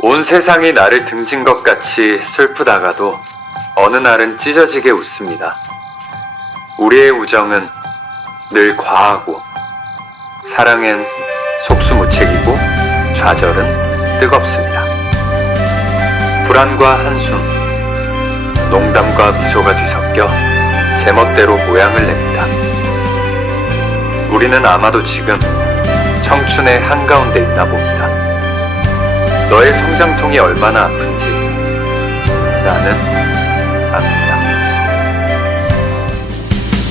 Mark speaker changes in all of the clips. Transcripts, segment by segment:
Speaker 1: 온 세상이 나를 등진 것 같이 슬프다가도 어느 날은 찢어지게 웃습니다. 우리의 우정은 늘 과하고 사랑엔 속수무책이고 좌절은 뜨겁습니다. 불안과 한숨, 농담과 미소가 뒤섞여 제멋대로 모양을 냅니다. 우리는 아마도 지금 청춘의 한가운데 있나 봅니다. 너의 성장통이 얼마나 아픈지 나는 압니다.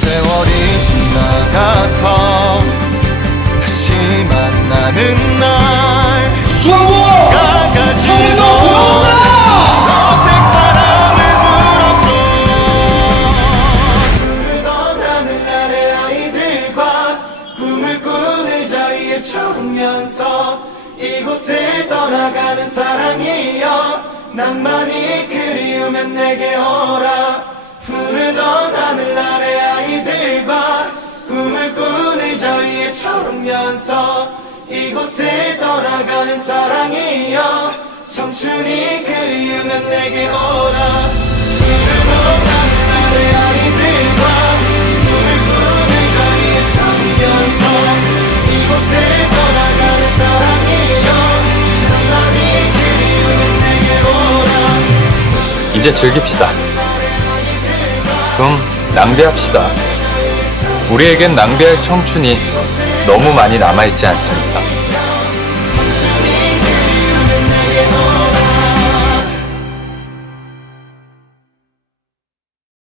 Speaker 2: 세월이 지나가서 다시 만나는 날. 아이들과 꿈을 꾸는 저희의 초록연서 이곳을 떠나가는 사랑이여 낭만이 그리우면 내게 오라. 푸르던 하늘나라의 아이들과 꿈을 꾸는 저희의 초록연서. 이곳을 떠나가는 사랑이여 청춘이 그리우면 내게 오라
Speaker 1: 이제 즐깁시다. 좀 낭비합시다. 우리에겐 낭비할 청춘이 너무 많이 남아있지 않습니까?